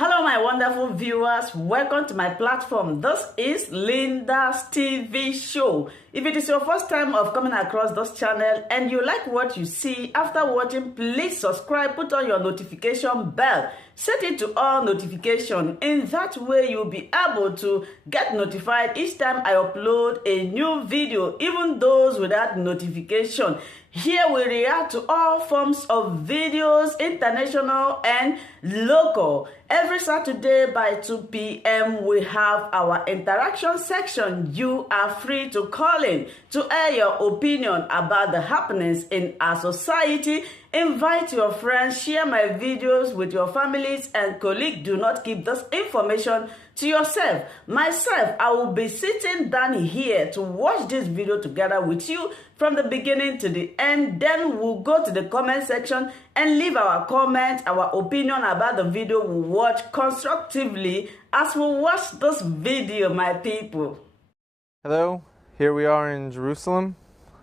Hello, my wonderful viewers. Welcome to my platform. This is Linda's TV show. If it is your first time of coming across this channel and you like what you see after watching, please subscribe, put on your notification bell, set it to all notification. In that way, you'll be able to get notified each time I upload a new video, even those without notification. Here we react to all forms of videos, international and local. Every Saturday by 2 p.m. we have our interaction section. You are free to call in to air your opinion about the happenings in our society. Invite your friends, share my videos with your families and colleagues. Do not keep this information to yourself. Myself, I will be sitting down here to watch this video together with you from the beginning to the end. Then we'll go to the comment section and leave our comment, our opinion about the video we watch constructively as we watch this video, my people. Hello, here we are in Jerusalem.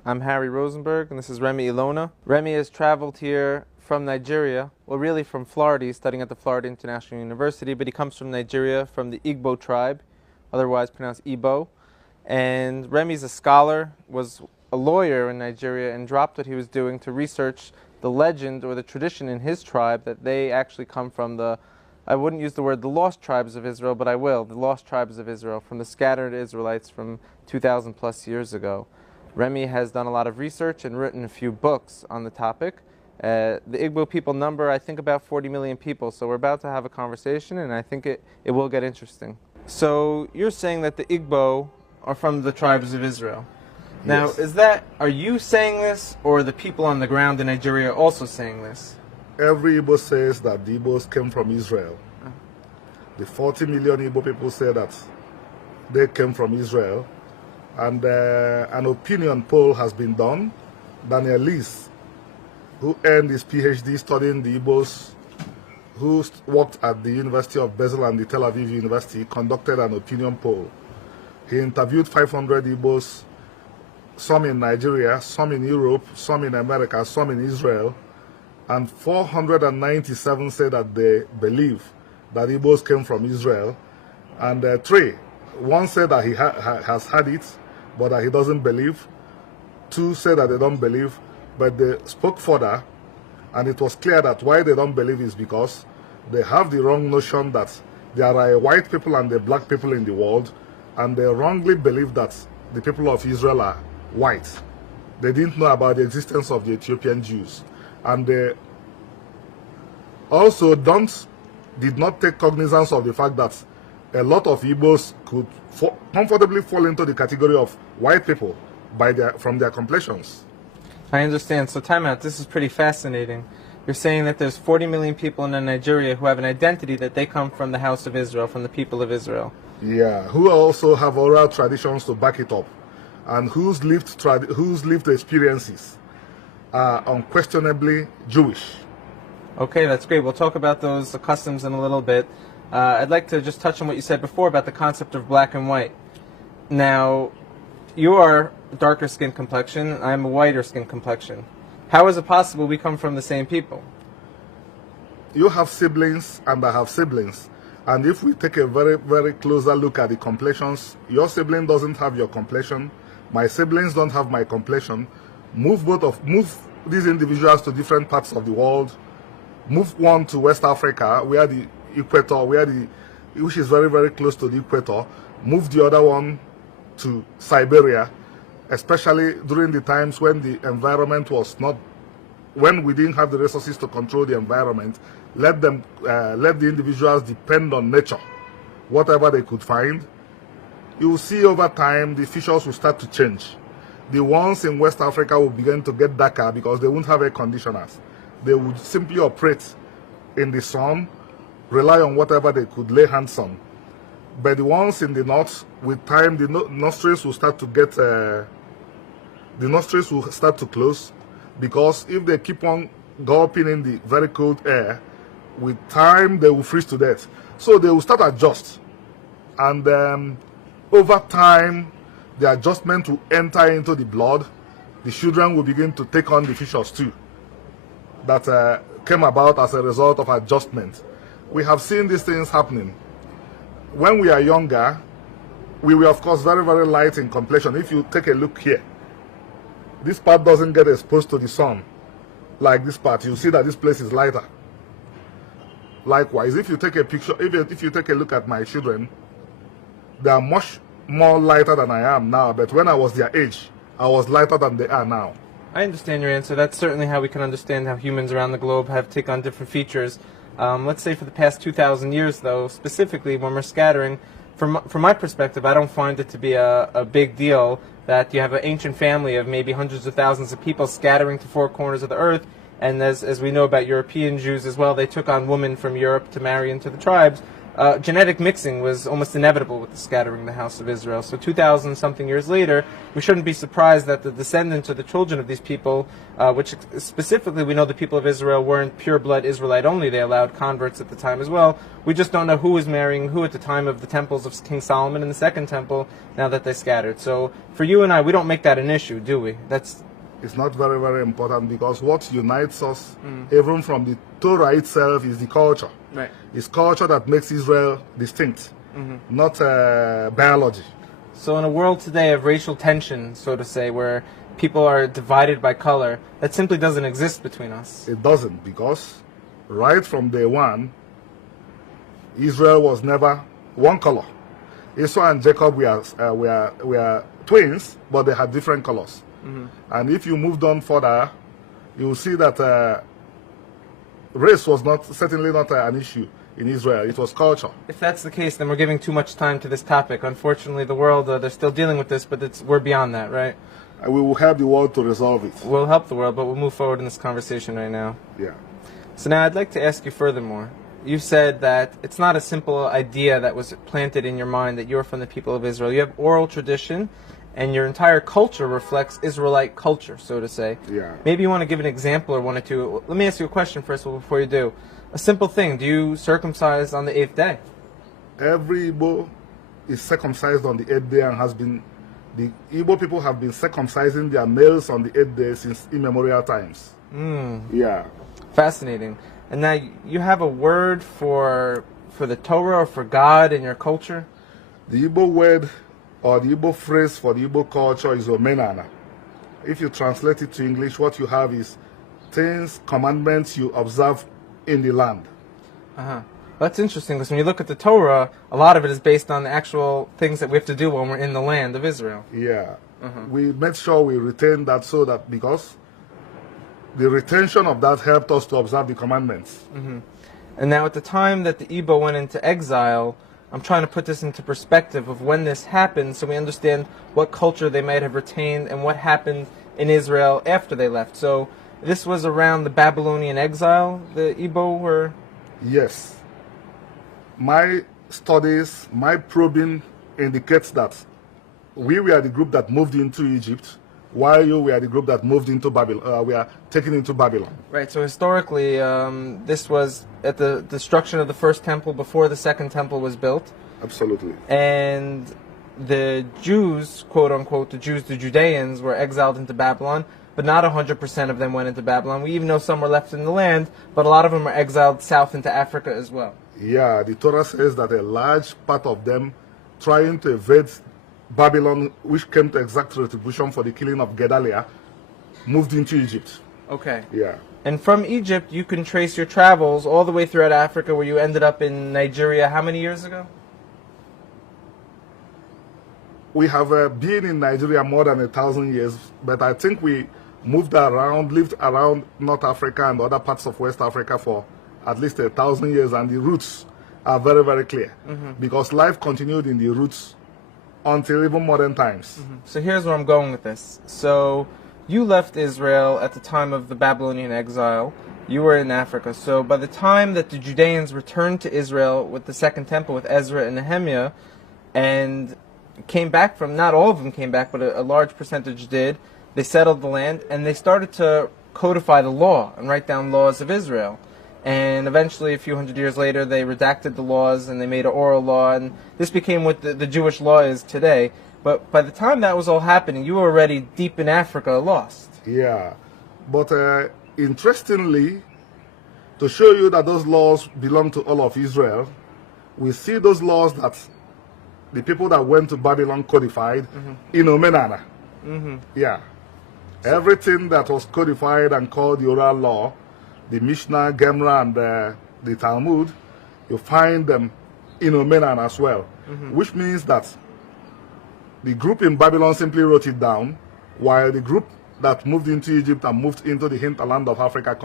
I'm Harry Rosenberg, and this is Remy Ilona. Remy has traveled here from Nigeria, well really from Florida. He's studying at the Florida International University, but he comes from Nigeria, from the Igbo tribe, otherwise pronounced Igbo. And Remy's a scholar, was a lawyer in Nigeria, and dropped what he was doing to research the legend or the tradition in his tribe that they actually come from the, I wouldn't use the word the lost tribes of Israel, but I will, the lost tribes of Israel, from the scattered Israelites from 2,000 plus years ago. Remy has done a lot of research and written a few books on the topic. The Igbo people number, I think, about 40 million people, so we're about to have a conversation, and I think it will get interesting. So you're saying that the Igbo are from the tribes of Israel. Now, Yes. Are you saying this, or the people on the ground in Nigeria also saying this? Every Igbo says that the Igbos came from Israel. The 40 million Igbo people say that they came from Israel. And an opinion poll has been done. Daniel Lees, who earned his PhD studying the Igbos, who worked at the University of Basel and the Tel Aviv University, conducted an opinion poll. He interviewed 500 Igbos, some in Nigeria, some in Europe, some in America, some in Israel, and 497 said that they believe that Igbos came from Israel, and one said that he has had it, but that he doesn't believe. Two said that they don't believe, but they spoke further, and it was clear that why they don't believe is because they have the wrong notion that there are white people and the black people in the world, and they wrongly believe that the people of Israel are white. They didn't know about the existence of the Ethiopian Jews, and they also did not take cognizance of the fact that a lot of Igbos could comfortably fall into the category of white people from their complexions. I understand. So time out. This is pretty fascinating. You're saying that there's 40 million people in Nigeria who have an identity that they come from the house of Israel, from the people of Israel. Yeah, who also have oral traditions to back it up, and whose lived experiences are unquestionably Jewish. Okay, that's great. We'll talk about those customs in a little bit. I'd like to just touch on what you said before about the concept of black and white. Now, you are darker skin complexion, I'm a whiter skin complexion. How is it possible we come from the same people? You have siblings and I have siblings. And if we take a very, very closer look at the complexions, your sibling doesn't have your complexion, my siblings don't have my complexion. Move these individuals to different parts of the world. Move one to West Africa, where the equator, which is very, very close to the equator. Move the other one to Siberia, especially during the times when the environment was not, when we didn't have the resources to control the environment. Let the individuals depend on nature, whatever they could find. You will see over time the features will start to change. The ones in West Africa will begin to get darker because they won't have air conditioners. They would simply operate in the sun, rely on whatever they could lay hands on. But the ones in the north, with time, the nostrils will start to close, because if they keep on gulping in the very cold air, with time they will freeze to death. So they will start adjust, and over time the adjustment will enter into the blood. The children will begin to take on the features too that came about as a result of adjustment. we have seen these things happening. When we are younger, we were of course very, very light in complexion. If you take a look here, this part doesn't get exposed to the sun like this part. You see that this place is lighter. Likewise, if you take a picture, if you take a look at my children, they are much more lighter than I am now, but when I was their age, I was lighter than they are now. I understand your answer. That's certainly how we can understand how humans around the globe have taken on different features. Let's say for the past 2,000 years, though, specifically when we're scattering, from my perspective, I don't find it to be a big deal that you have an ancient family of maybe hundreds of thousands of people scattering to four corners of the earth. And as we know about European Jews as well, they took on women from Europe to marry into the tribes. Genetic mixing was almost inevitable with the scattering of the house of Israel. So 2,000-something years later, we shouldn't be surprised that the descendants or the children of these people, which specifically we know the people of Israel weren't pure-blood Israelite only, they allowed converts at the time as well. We just don't know who was marrying who at the time of the temples of King Solomon and the Second Temple, now that they scattered. So for you and I, we don't make that an issue, do we? It's not very, very important, because what unites us, even from the Torah itself, is the culture. Right. It's culture that makes Israel distinct, not biology. So in a world today of racial tension, so to say, where people are divided by color, that simply doesn't exist between us. It doesn't, because right from day one, Israel was never one color. Esau and Jacob were twins, but they had different colors. And if you moved on further, you will see that race was certainly not an issue in Israel. It was culture. If that's the case, then we're giving too much time to this topic. Unfortunately, the world, they're still dealing with this, but we're beyond that, right? We will help the world to resolve it. We'll help the world, but we'll move forward in this conversation right now. Yeah. So now I'd like to ask you furthermore. You said that it's not a simple idea that was planted in your mind that you're from the people of Israel. You have oral tradition, and your entire culture reflects Israelite culture, so to say. Yeah. Maybe you want to give an example or one or two. Let me ask you a question first of all before you do. A simple thing. Do you circumcise on the 8th day? Every Igbo is circumcised on the 8th day and has been... The Igbo people have been circumcising their males on the 8th day since immemorial times. Yeah. Fascinating. And now you have a word for the Torah or for God in your culture? The Igbo word or the Igbo phrase for the Igbo culture is omenana. If you translate it to English, what you have is things, commandments you observe in the land. That's interesting, because when you look at the Torah, a lot of it is based on the actual things that we have to do when we're in the land of Israel. Yeah. We made sure we retain that, so that because the retention of that helped us to observe the commandments. And now at the time that the Igbo went into exile, I'm trying to put this into perspective of when this happened so we understand what culture they might have retained and what happened in Israel after they left. So this was around the Babylonian exile, the Igbo were? Yes. My studies, my probing indicates that we were the group that moved into Egypt, while you were the group that moved into Babylon. We are taken into Babylon. Right, so historically, this was at the destruction of the first temple before the second temple was built. Absolutely. And the Jews, quote unquote, the Judeans, were exiled into Babylon, but not 100% of them went into Babylon. We even know some were left in the land, but a lot of them were exiled south into Africa as well. Yeah, the Torah says that a large part of them trying to evade Babylon, which came to exact retribution for the killing of Gedaliah, moved into Egypt. Okay. Yeah. And from Egypt, you can trace your travels all the way throughout Africa, where you ended up in Nigeria how many years ago? We have been in Nigeria more than 1,000 years, but I think we moved around, lived around North Africa and other parts of West Africa for at least 1,000 years, and the roots are very, very clear. Because life continued in the roots until even modern times. So here's where I'm going with this. So you left Israel at the time of the Babylonian exile. You were in Africa. So by the time that the Judeans returned to Israel with the Second Temple, with Ezra and Nehemiah, and came back from, not all of them came back, but a large percentage did, they settled the land, and they started to codify the law and write down laws of Israel. And eventually, a few hundred years later, they redacted the laws and they made an oral law, and this became what the Jewish law is today. But by the time that was all happening, you were already deep in Africa, lost. Yeah. But interestingly, to show you that those laws belong to all of Israel, we see those laws that the people that went to Babylon codified in Omenana. Yeah. Everything that was codified and called the oral law, the Mishnah, Gemara, and the Talmud, you find them in Omenana as well. Which means that the group in Babylon simply wrote it down, while the group that moved into Egypt and moved into the hinterland of Africa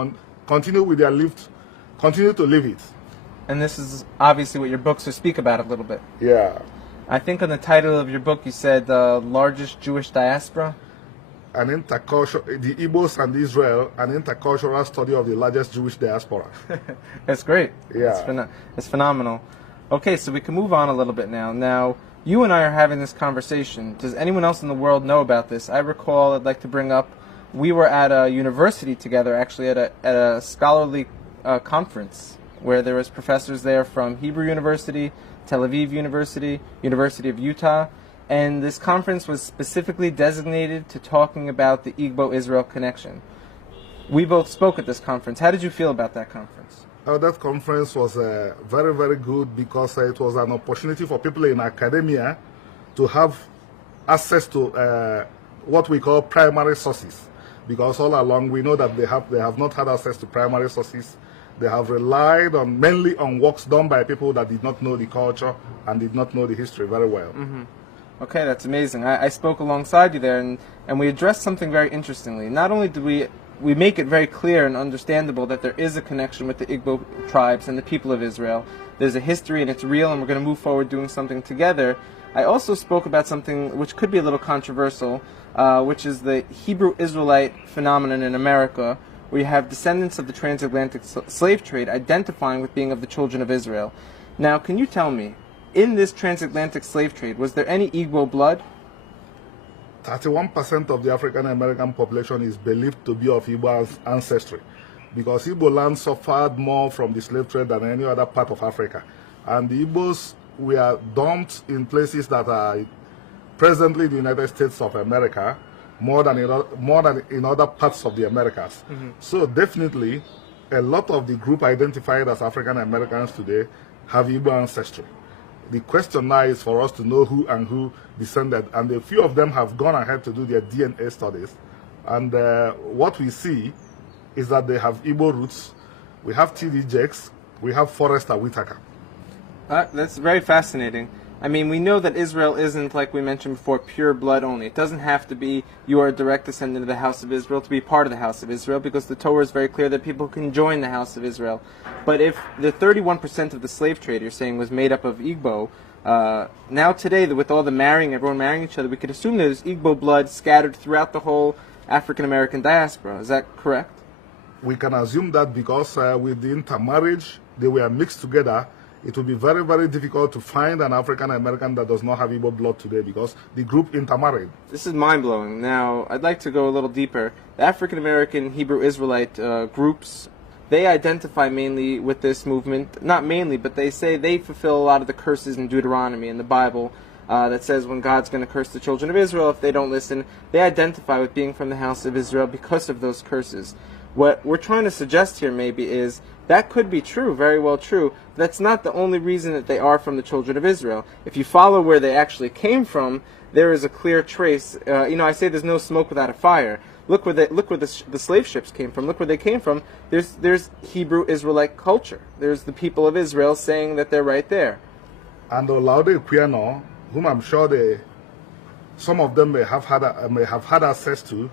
continue to live it. And this is obviously what your books speak about a little bit. Yeah. I think on the title of your book you said the largest Jewish diaspora. The Igbos and Israel, an intercultural study of the largest Jewish diaspora. That's great. Yeah. It's phenomenal. Okay, so we can move on a little bit now. Now, you and I are having this conversation. Does anyone else in the world know about this? I recall, I'd like to bring up, we were at a university together, actually at a scholarly conference, where there was professors there from Hebrew University, Tel Aviv University, University of Utah, and this conference was specifically designated to talking about the Igbo-Israel connection. We both spoke at this conference. How did you feel about that conference? That conference was very, very good because it was an opportunity for people in academia to have access to what we call primary sources. Because all along we know that they have not had access to primary sources. They have relied mainly on works done by people that did not know the culture and did not know the history very well. Okay, that's amazing. I spoke alongside you there, and we addressed something very interestingly. Not only did we make it very clear and understandable that there is a connection with the Igbo tribes and the people of Israel. There's a history and it's real, and we're going to move forward doing something together. I also spoke about something which could be a little controversial, which is the Hebrew Israelite phenomenon in America, where you have descendants of the transatlantic slave trade identifying with being of the children of Israel. Now, can you tell me, in this transatlantic slave trade, was there any Igbo blood? 31% of the African American population is believed to be of Igbo ancestry, because Igbo land suffered more from the slave trade than any other part of Africa. And the Igbos were dumped in places that are presently the United States of America, more than in other parts of the Americas. So definitely, a lot of the group identified as African Americans today have Igbo ancestry. The question now is for us to know who and who descended, and a few of them have gone ahead to do their DNA studies. And what we see is that they have Igbo roots. We have T.D. Jakes, we have Forrester Whitaker. That's very fascinating. I mean, we know that Israel isn't, like we mentioned before, pure blood only. It doesn't have to be you are a direct descendant of the house of Israel to be part of the house of Israel, because the Torah is very clear that people can join the house of Israel. But if the 31% of the slave trade you're saying was made up of Igbo, now today, with all the marrying, everyone marrying each other, we could assume there's Igbo blood scattered throughout the whole African-American diaspora. Is that correct? We can assume that because with the intermarriage, they were mixed together. It will be very, very difficult to find an African American that does not have Igbo blood today because the group intermarried. This is mind-blowing. Now, I'd like to go a little deeper. The African American Hebrew Israelite groups, they identify mainly with this movement. Not mainly, but they say they fulfill a lot of the curses in Deuteronomy in the Bible that says when God's going to curse the children of Israel if they don't listen. They identify with being from the house of Israel because of those curses. What we're trying to suggest here maybe is that could be true, very well true. That's not the only reason that they are from the children of Israel. If you follow where they actually came from, there is a clear trace. I say there's no smoke without a fire. Look where the slave ships came from. Look where they came from. There's Hebrew Israelite culture. There's the people of Israel saying that they're right there. And Olaude Equiano, whom I'm sure some of them may have had access to,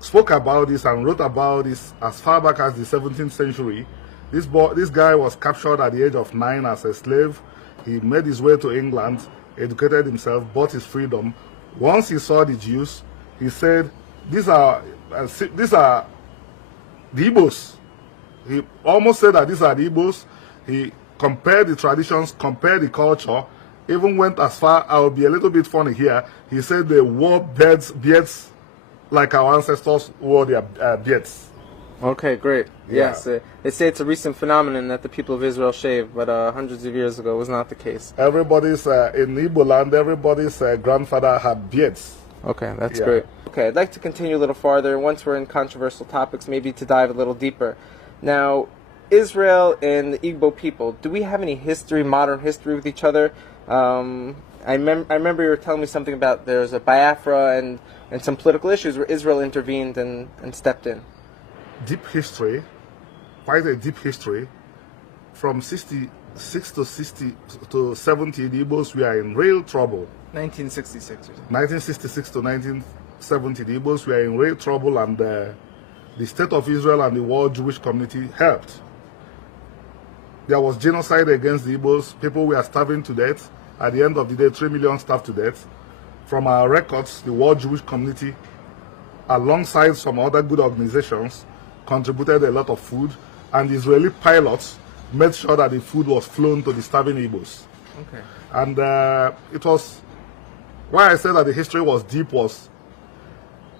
spoke about this and wrote about this as far back as the 17th century. This guy was captured at the age of 9 as a slave. He made his way to England, educated himself, bought his freedom. Once he saw the Jews, he said, these are the Igbos. He almost said that these are the Igbos. He compared the traditions, compared the culture, even went as far, I'll be a little bit funny here, he said they wore beards like our ancestors wore their beards. Okay, great. Yeah. Yes, they say it's a recent phenomenon that the people of Israel shave, but hundreds of years ago was not the case. Everybody's, in Igbo land, everybody's grandfather had beards. Okay, that's great. Okay, I'd like to continue a little farther. Once we're in controversial topics, maybe to dive a little deeper. Now, Israel and the Igbo people, do we have any history, modern history with each other? I remember you were telling me something about there's a Biafra and some political issues where Israel intervened and stepped in. Deep history, quite a deep history. From 66 to 70, the Igbos were in real trouble. 1966 or something. 1966 to 1970, the Igbos were in real trouble, and the state of Israel and the world Jewish community helped. There was genocide against the Igbos. People were starving to death. At the end of the day, 3 million starved to death. From our records, the world Jewish community, alongside some other good organizations, contributed a lot of food, and the Israeli pilots made sure that the food was flown to the starving Igbos. Okay. And it was, why I said that the history was deep was,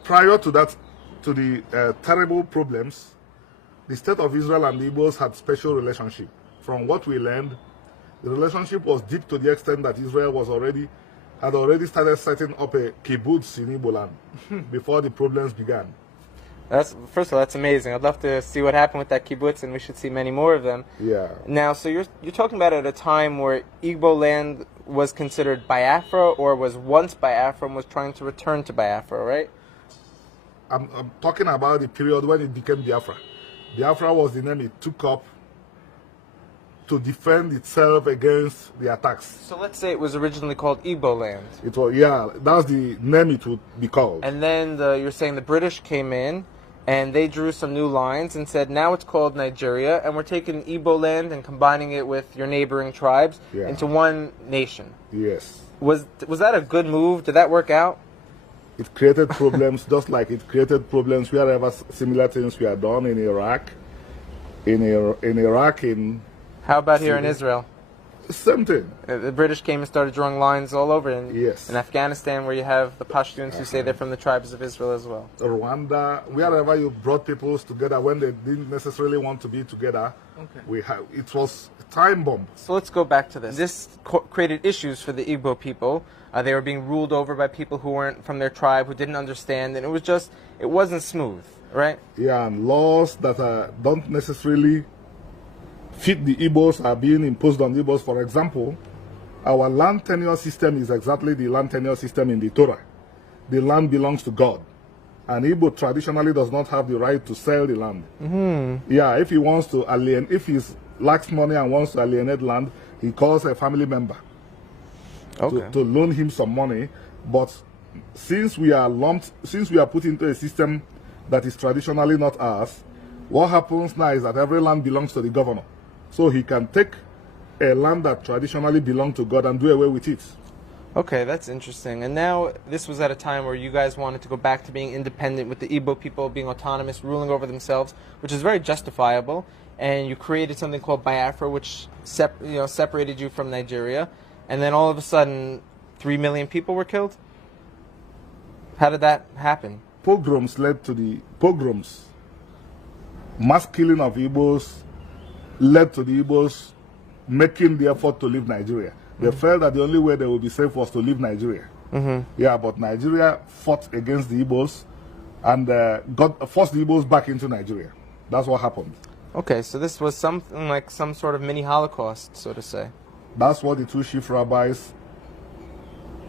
prior to that, to the terrible problems, the state of Israel and the Igbos had special relationship. From what we learned, the relationship was deep to the extent that Israel had already started setting up a kibbutz in Igbo land before the problems began. First of all, that's amazing. I'd love to see what happened with that kibbutz, and we should see many more of them. Yeah. Now, so you're talking about at a time where Igbo land was considered Biafra, or was once Biafra and was trying to return to Biafra, right? I'm talking about the period when it became Biafra. Biafra was the name it took up to defend itself against the attacks. So let's say it was originally called Igbo land. It was, yeah, that's the name it would be called. And then you're saying the British came in and they drew some new lines and said, now it's called Nigeria, and we're taking Igbo land and combining it with your neighboring tribes into one nation. Yes. Was that a good move? Did that work out? It created problems, just like it created problems wherever similar things were done in Iraq. How about here in Israel? Same thing. The British came and started drawing lines all over in Afghanistan, where you have the Pashtuns who say they're from the tribes of Israel as well. Rwanda, wherever you brought peoples together when they didn't necessarily want to be together, it was a time bomb. So let's go back to this. This created issues for the Igbo people. They were being ruled over by people who weren't from their tribe, who didn't understand, and it wasn't smooth, right? Yeah, and laws that don't necessarily fit the Igbos are being imposed on the Igbos. For example, our land tenure system is exactly the land tenure system in the Torah. The land belongs to God. And Igbo traditionally does not have the right to sell the land. Yeah, if he wants to if he lacks money and wants to alienate land, he calls a family member to loan him some money. But since we are put into a system that is traditionally not ours, what happens now is that every land belongs to the governor. So he can take a land that traditionally belonged to God and do away with it. Okay, that's interesting. And now this was at a time where you guys wanted to go back to being independent, with the Igbo people being autonomous, ruling over themselves, which is very justifiable. And you created something called Biafra, which separated you from Nigeria. And then all of a sudden, 3 million people were killed? How did that happen? Pogroms led to the pogroms. Mass killing of Igbos led to the Igbos making the effort to leave Nigeria. They felt that the only way they would be safe was to leave Nigeria. Yeah, but Nigeria fought against the Igbos and forced the Igbos back into Nigeria. That's what happened. Okay, so this was something like some sort of mini Holocaust, so to say. That's what the two chief rabbis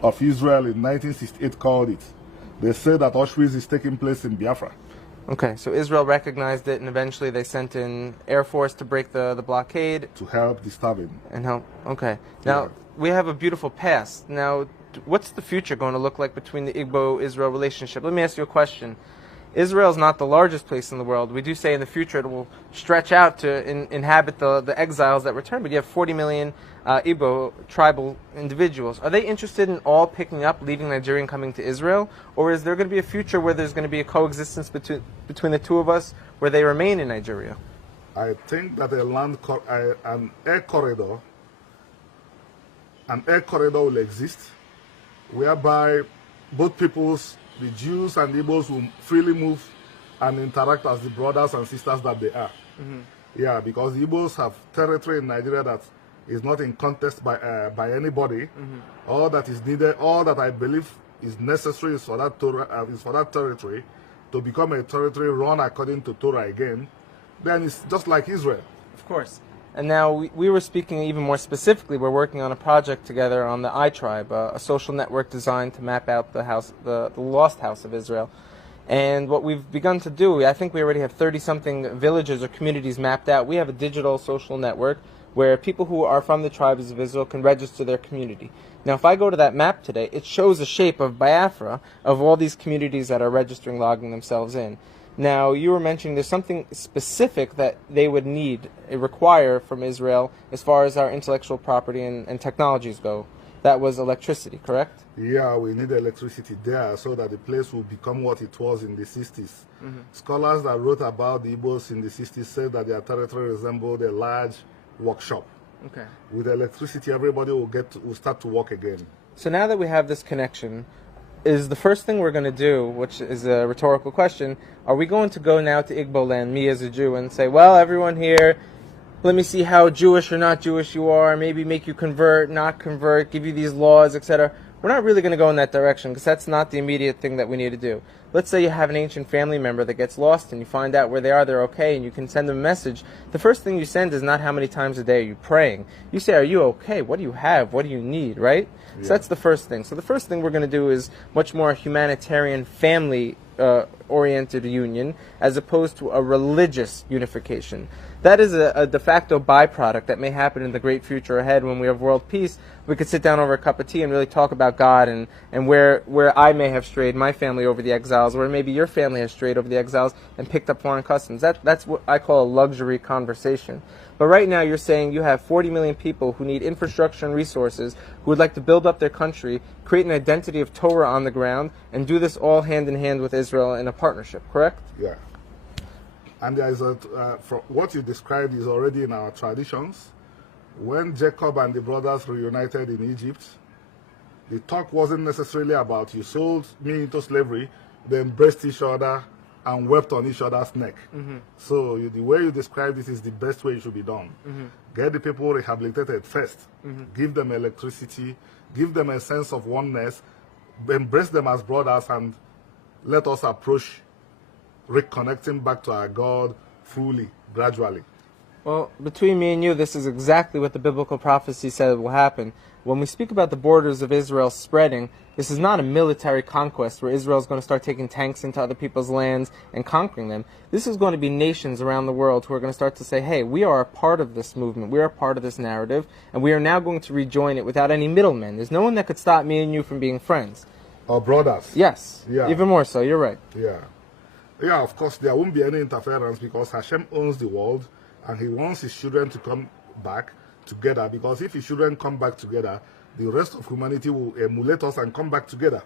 of Israel in 1968 called it. They said that Auschwitz is taking place in Biafra. Okay, so Israel recognized it, and eventually they sent in Air Force to break the blockade. To help the starving. And help, okay. Now, we have a beautiful past. Now, what's the future going to look like between the Igbo-Israel relationship? Let me ask you a question. Israel is not the largest place in the world. We do say in the future it will stretch out to inhabit the exiles that return, but you have 40 million Igbo tribal individuals. Are they interested in all picking up, leaving Nigeria and coming to Israel? Or is there going to be a future where there's going to be a coexistence between the two of us, where they remain in Nigeria? I think that an air corridor will exist, whereby both peoples, the Jews and the Igbos, will freely move and interact as the brothers and sisters that they are. Yeah, because the Igbos have territory in Nigeria that is not in contest by anybody. All that is needed, all that I believe is necessary is for that territory to become a territory run according to Torah again. then it's just like Israel. Of course. And now we were speaking even more specifically. We're working on a project together on the iTribe, a social network designed to map out the lost house of Israel. And what we've begun to do, I think we already have 30-something villages or communities mapped out. We have a digital social network where people who are from the tribes of Israel can register their community. Now, if I go to that map today, it shows a shape of Biafra, of all these communities that are registering, logging themselves in. Now, you were mentioning there's something specific that they would need, require from Israel as far as our intellectual property and technologies go. That was electricity, correct? Yeah, we need electricity there so that the place will become what it was in the 60s. Scholars that wrote about the Igbos in the 60s said that their territory resembled a large workshop. Okay. With electricity, everybody will start to work again. So now that we have this connection, is the first thing we're going to do, which is a rhetorical question, are we going to go now to Igbo land, me as a Jew, and say, well, everyone here, let me see how Jewish or not Jewish you are, maybe make you convert, not convert, give you these laws, etc. We're not really going to go in that direction because that's not the immediate thing that we need to do. Let's say you have an ancient family member that gets lost and you find out where they are, they're okay, and you can send them a message. The first thing you send is not how many times a day are you praying. You say, are you okay? What do you have? What do you need, right? Yeah. So that's the first thing. So the first thing we're going to do is much more humanitarian, family-oriented union as opposed to a religious unification. That is a de facto byproduct that may happen in the great future ahead when we have world peace. We could sit down over a cup of tea and really talk about God and where I may have strayed, my family, over the exiles, where maybe your family has strayed over the exiles and picked up foreign customs. That's what I call a luxury conversation. But right now you're saying you have 40 million people who need infrastructure and resources, who would like to build up their country, create an identity of Torah on the ground, and do this all hand in hand with Israel in a partnership, correct? Yeah. And there is what you described is already in our traditions. When Jacob and the brothers reunited in Egypt, the talk wasn't necessarily about you sold me into slavery, they embraced each other and wept on each other's neck. So the way you describe this is the best way it should be done. Get the people rehabilitated first, give them electricity, give them a sense of oneness, embrace them as brothers, and let us approach reconnecting back to our God fully, gradually. Well, between me and you, this is exactly what the biblical prophecy said will happen. When we speak about the borders of Israel spreading, this is not a military conquest where Israel is going to start taking tanks into other people's lands and conquering them. This is going to be nations around the world who are going to start to say, hey, we are a part of this movement, we are a part of this narrative, and we are now going to rejoin it without any middlemen. There's no one that could stop me and you from being friends. Or brothers. Yes, yeah. Even more so, you're right. Yeah. Yeah, of course, there won't be any interference because Hashem owns the world and he wants his children to come back together, because if his children come back together, the rest of humanity will emulate us and come back together.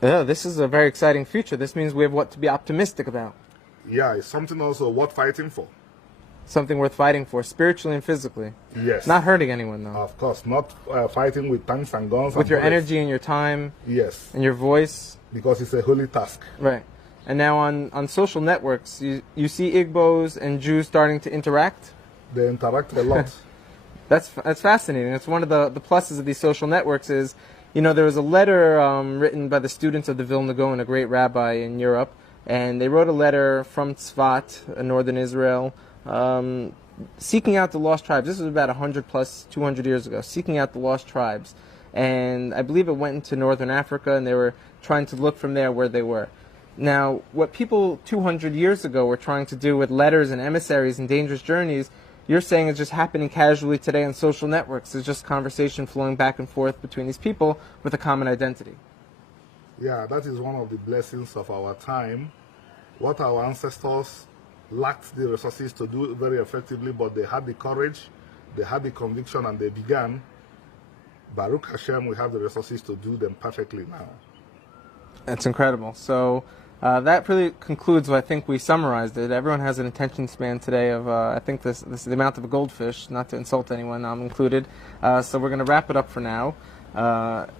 Yeah, this is a very exciting future. This means we have what to be optimistic about. Yeah, it's something also worth fighting for. Something worth fighting for, spiritually and physically. Yes. Not hurting anyone, though. Of course, not fighting with tanks and guns. With your energy and your time. Yes. And your voice. Because it's a holy task. Right. And now on social networks, you see Igbos and Jews starting to interact? They interact a lot. That's fascinating. That's one of the pluses of these social networks is, you know, there was a letter written by the students of the Vilna Gaon, a great rabbi in Europe, and they wrote a letter from Tzfat, northern Israel, seeking out the lost tribes. This was about 200 years ago, seeking out the lost tribes. And I believe it went into northern Africa, and they were trying to look from there where they were. Now, what people 200 years ago were trying to do with letters and emissaries and dangerous journeys, you're saying is just happening casually today on social networks. There's just conversation flowing back and forth between these people with a common identity. Yeah, that is one of the blessings of our time. What our ancestors lacked the resources to do very effectively, but they had the courage, they had the conviction, and they began. Baruch Hashem, we have the resources to do them perfectly now. That's incredible. So that really concludes what I think we summarized it. Everyone has an attention span today of, I think this is the amount of a goldfish, not to insult anyone, I'm included. So we're going to wrap it up for now.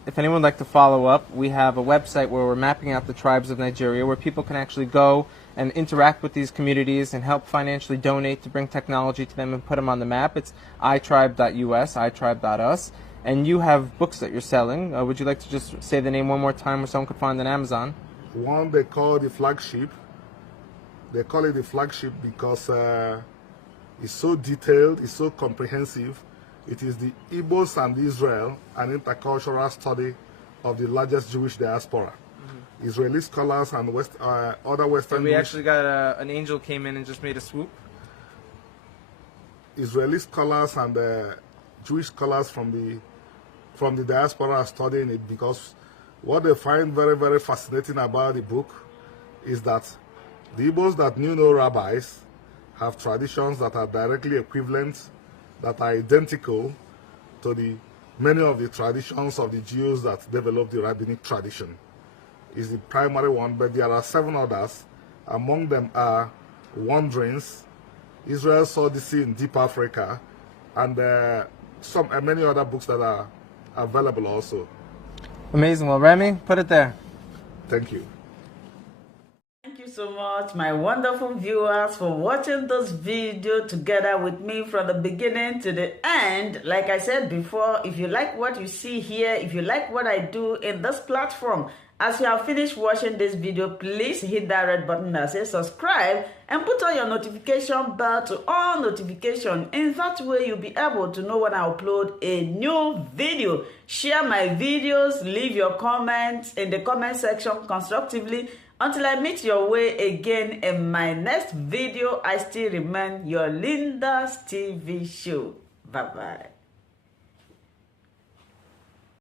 If anyone would like to follow up, we have a website where we're mapping out the tribes of Nigeria, where people can actually go and interact with these communities and help financially donate to bring technology to them and put them on the map. It's itribe.us, itribe.us. And you have books that you're selling. Would you like to just say the name one more time where someone could find on Amazon? One they call the flagship They call it the flagship because it's so detailed, it's so comprehensive. It is the Igbos and Israel, an intercultural study of the largest Jewish diaspora. Israeli scholars and other Western. And we actually got an angel came in and just made a swoop. Israeli scholars and Jewish scholars from the diaspora are studying it because what they find very, very fascinating about the book is that the Igbos that knew no rabbis have traditions that are directly equivalent, that are identical to many of the traditions of the Jews that developed the rabbinic tradition. Is the primary one, but there are 7 others. Among them are wanderings, Israel's Odyssey in Deep Africa, and many other books that are available also. Amazing. Well, Remy, put it there. Thank you. Thank you so much, my wonderful viewers, for watching this video together with me from the beginning to the end. Like I said before, if you like what you see here, if you like what I do in this platform, as you have finished watching this video, please hit that red button that says subscribe and put on your notification bell to all notification. In that way, you'll be able to know when I upload a new video. Share my videos, leave your comments in the comment section constructively. Until I meet your way again in my next video, I still remain your Linda's TV show. Bye-bye.